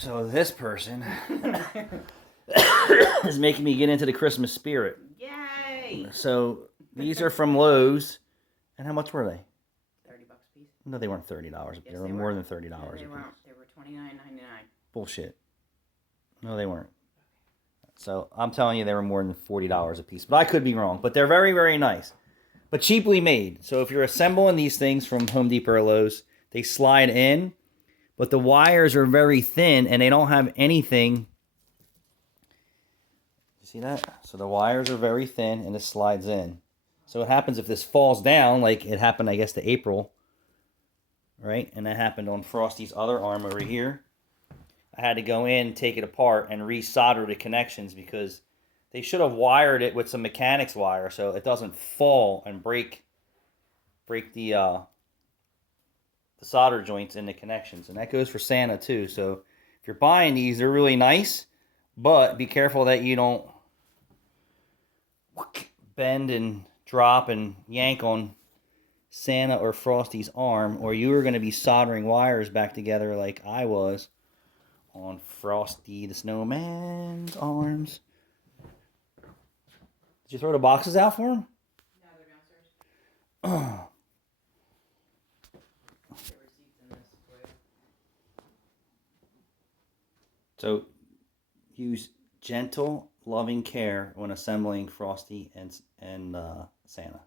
So this person is making me get into the Christmas spirit. Yay! So these are from Lowe's. And how much were they? $30 a piece. No, they weren't $30. Yes, they were more than $30 a piece. They weren't. They were $29.99. Bullshit. No, they weren't. So I'm telling you, they were more than $40 a piece. But I could be wrong. But they're very, very nice. But cheaply made. So if you're assembling these things from Home Depot or Lowe's, they slide in. But the wires are very thin and they don't have anything. You see that? So the wires are very thin and it slides in. So what happens if this falls down, like it happened, I guess, to April, right? And that happened on Frosty's other arm over here. I had to go in, take it apart, and resolder the connections because they should have wired it with some mechanics wire so it doesn't fall and break the solder joints in the connections. And that goes for Santa too. So if you're buying these, they're really nice, but be careful that you don't bend and drop and yank on Santa or Frosty's arm, or you are going to be soldering wires back together like I was on Frosty the Snowman's arms. Did you throw the boxes out for him? No, they're downstairs. So use gentle, loving care when assembling Frosty and Santa.